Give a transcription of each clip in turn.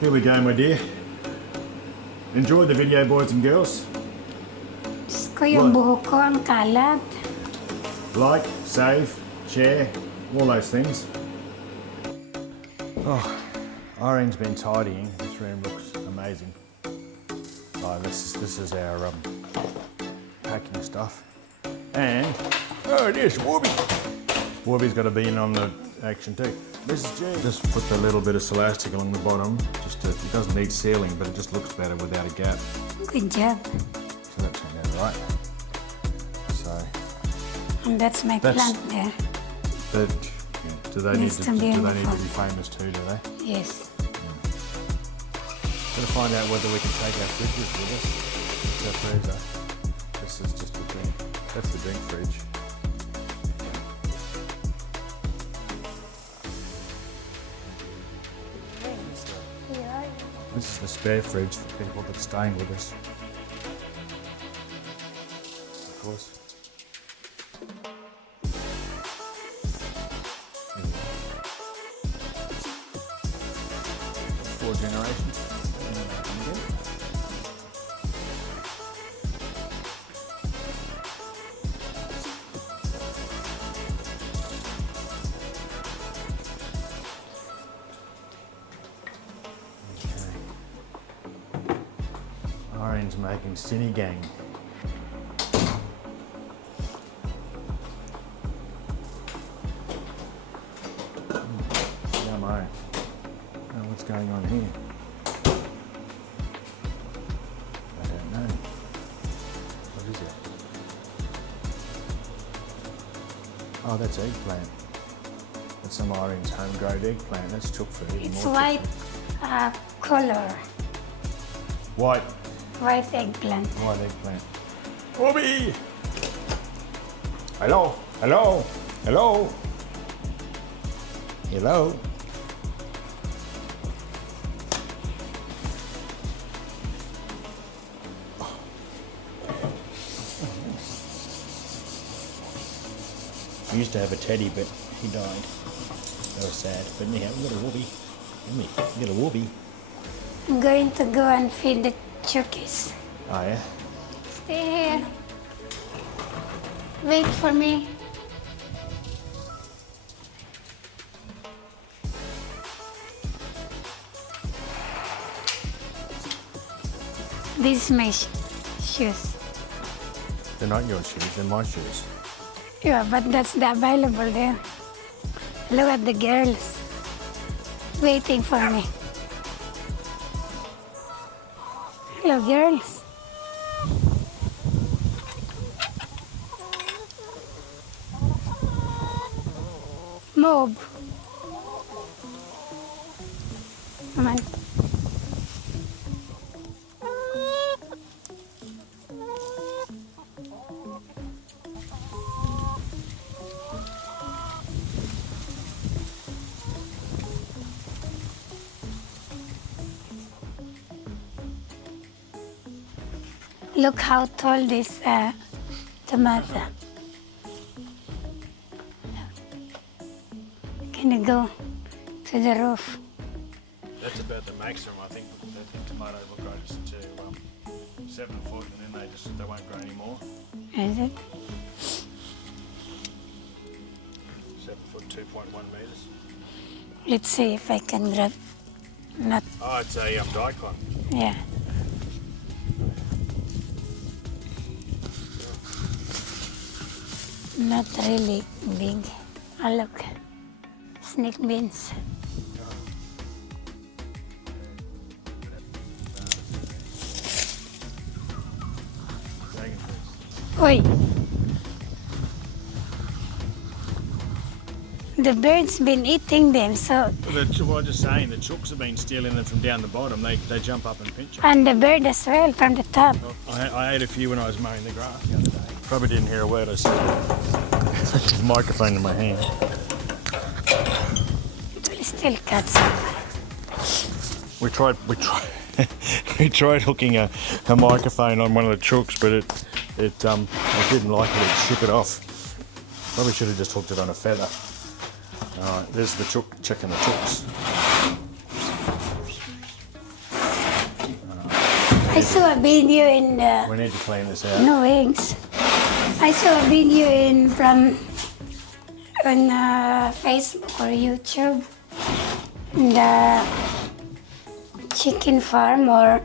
Here we go, my dear. Enjoy the video, boys and girls. Diyos ko, yung buhok ko ang kalat. Like, save, share, all those things. Oh, Aireen's been tidying. This room looks amazing. Oh, this is our packing stuff. And, oh, it is Warby. Warby's got to be in on the action too. This is Jane. Just put a little bit of elastic along the bottom. It doesn't need sealing, but it just looks better without a gap. Good job. So that turned out right. So. And that's my plant there. But do they need to be famous too? Do they? Yes. Gotta find out whether we can take our fridges with us. It's our freezer. This is just a drink. That's the drink fridge. This is the spare fridge for people that are staying with us. Of course. Four generations. Aireen's making sinigang. Yummo. Now what's going on here? I don't know. What is it? Oh, that's eggplant. That's some Aireen's home-grown eggplant. That's chook for eating. It's white color. White. White eggplant. White eggplant. Bobby! Hello? Hello? Hello? Hello? We used to have a teddy, but he died. That was sad. But anyhow, we got a whoopee. We got a whoopee. I'm going to go and feed the chookies. Oh, yeah? Stay here. Wait for me. These are my shoes. They're not your shoes, they're my shoes. Yeah, but that's the available there. Look at the girls waiting for me. Hello, girls. Move. Come on. Look how tall this tomato. Can you go to the roof? That's about the maximum. I think that the tomatoes will grow just to 7 foot, and then they won't grow anymore. Is it? 7 foot, 2.1 meters. Let's see if I can grab. Not. Oh, it's a daikon. Yeah. Not really big. Oh, look. Snake beans. Oi! The birds been eating them, so... Well, I'm just saying, the chooks have been stealing them from down the bottom. They jump up and pinch them. And the bird as well from the top. I ate a few when I was mowing the grass the other day. Probably didn't hear a word I said. There's a microphone in my hand. It still cuts. We tried we tried hooking a microphone on one of the chooks, but it didn't like it. It shook it off. Probably should have just hooked it on a feather. All right, there's the chook checking the chooks. saw a video in the We need to clean this out. no eggs. I saw a video on Facebook or YouTube. The chicken farm or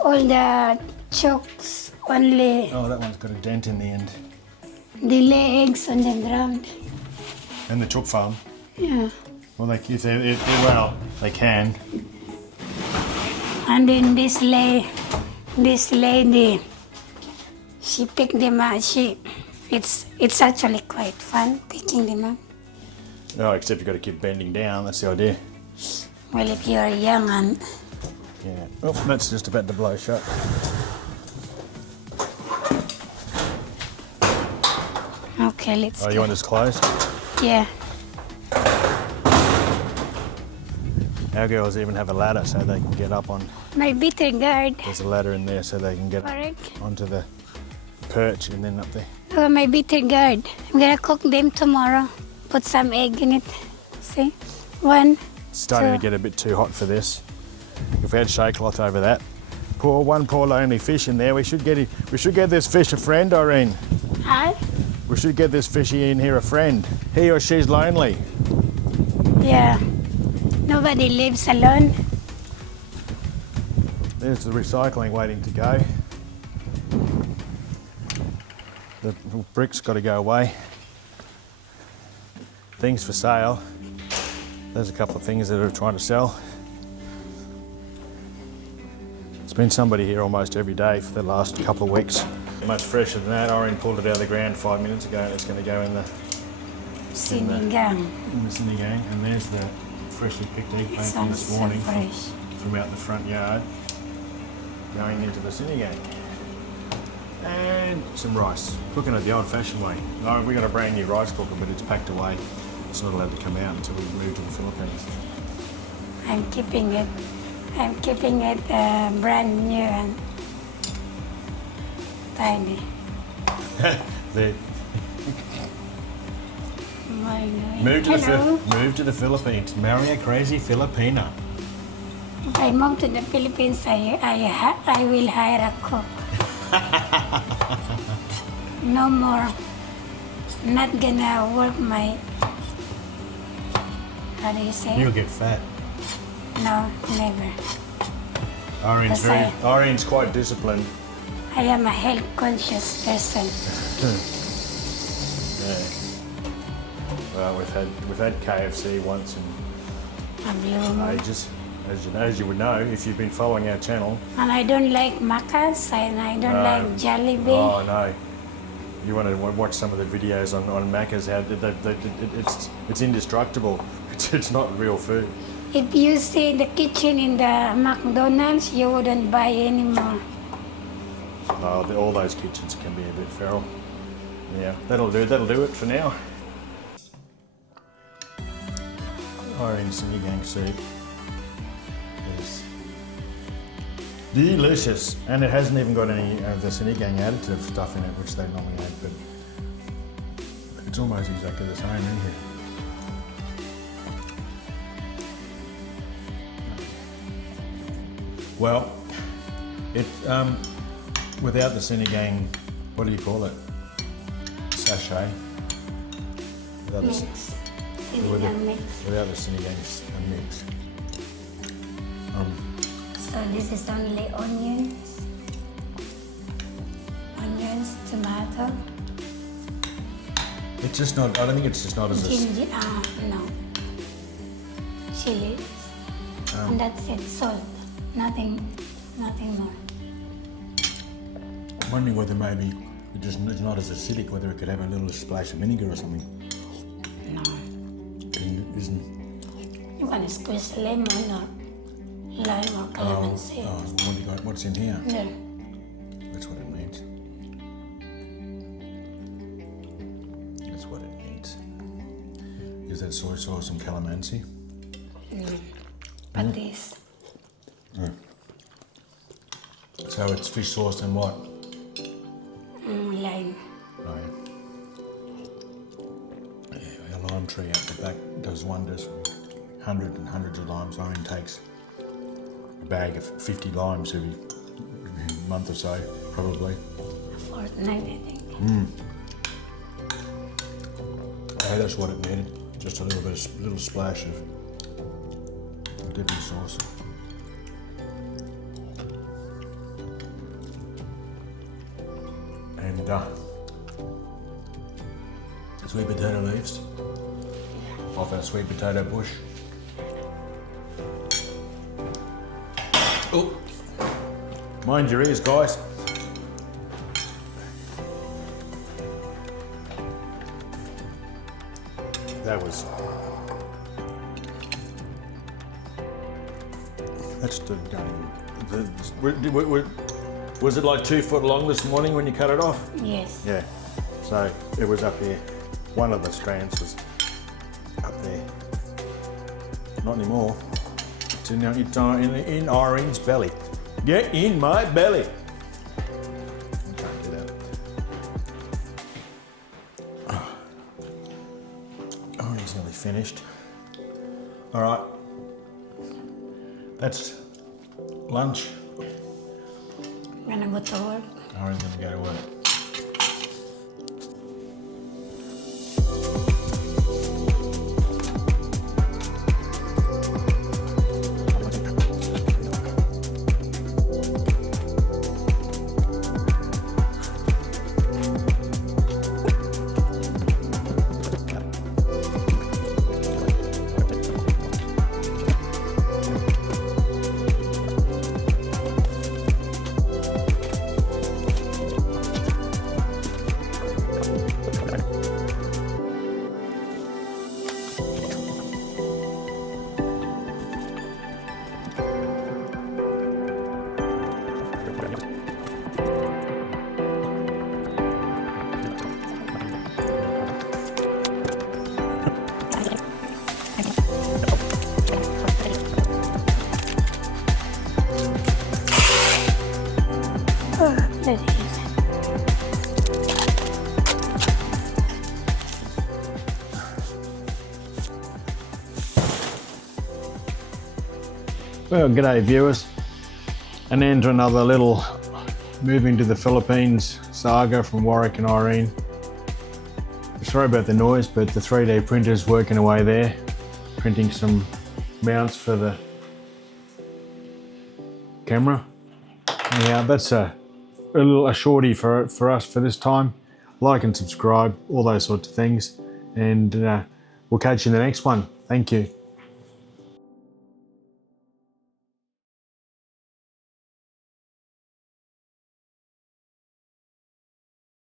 all the chooks only Oh, that one's got a dent in the end. they lay eggs on the ground. And the chook farm. Yeah. Well, they can. And then this lady, she picked them up. It's actually quite fun picking them up. Oh, except you've got to keep bending down. That's the idea. Well, if you're young and Yeah. Oh, that's just about to blow shut. okay, let's. Oh, you want this closed? Yeah. Our girls even have a ladder so they can get up on. My bitter gourd. There's a ladder in there so they can get Warick. onto the perch and then up there. Oh, my bitter gourd. I'm gonna cook them tomorrow. Put some egg in it. See? One. It's starting two. to get a bit too hot for this. If we had shea cloth over that. Poor lonely fish in there. We should get this fish a friend, Aireen. Hi. We should get this fishy in here a friend. He or she's lonely. Yeah. Nobody lives alone. There's the recycling waiting to go. The brick's got to go away. Things for sale. There's a couple of things that are trying to sell. There's been somebody here almost every day for the last couple of weeks. Much fresher than that. Aireen pulled it out of the ground 5 minutes ago and it's going to go in the Sinigang. sinigang. And there's the freshly picked eggplant from Sounds this so morning fresh. from out in the front yard. Going into the sinigang. And some rice. Cooking it the old-fashioned way. No, we got a brand new rice cooker, but it's packed away. It's not allowed to come out until we move to the Philippines. I'm keeping it brand new and tiny. There. My God. Move to the Hello. Philippines. Marry a crazy Filipina. If I move to the Philippines, I will hire a cook. No more. Not gonna work my. How do you say? You'll get fat. No, never. Aireen's quite disciplined. I am a health conscious person. Yeah. Well, we've had KFC once in A blue moon. ages, as you would know if you've been following our channel. And I don't like macas and I don't like Jollibee. Oh no! You want to watch some of the videos on Macca's? How it's indestructible. It's not real food. If you see the kitchen in the McDonald's, you wouldn't buy anymore. All those kitchens can be a bit feral. Yeah, that'll do it for now. Orange sinigang soup is delicious, and it hasn't even got any of the sinigang additive stuff in it, which they normally add, but it's almost exactly the same in here. Well, it without the sinigang, what do you call it? Sachet. Without the, Mix. Sinigang mix. without the sinigang, it's a mix. So this is only onions, tomato, It's just not. I don't think it's just not as a. ginger, no, chili, and that's it. Salt, nothing more. I'm wondering whether maybe it's not as acidic. Whether it could have a little splash of vinegar or something. No, Isn't. you want to squeeze lemon or lime or calamansi. What do you got? What's in here? There. That's what it needs. That's what it needs. Is that soy sauce and calamansi? But this, So it's fish sauce and what? lime. Oh, yeah, our lime tree out the back does wonders. Hundreds and hundreds of limes. Owen takes a bag of 50 limes every a month or so, probably. Fortnight, I think. Hey, that's what it needed. Just a little splash of dipping sauce. And sweet potato leaves off our sweet potato bush. Oh, mind your ears, guys. That was. That's still going. Was it like 2 foot long this morning when you cut it off? Yes. Yeah. So it was up here. One of the strands was up there. Not anymore. It's in Aireen's belly. Get in my belly. You can't do that. Aireen's nearly finished. All right. That's lunch. Gonna go to work. Aireen's gonna go to work. There it is. Well, g'day viewers, and end to another little moving to the Philippines saga from Warick and Aireen. Sorry about the noise, but the 3D printer's working away there, printing some mounts for the camera. Anyhow, that's a shorty for us for this time. Like and subscribe, all those sorts of things, and we'll catch you in the next one. Thank you.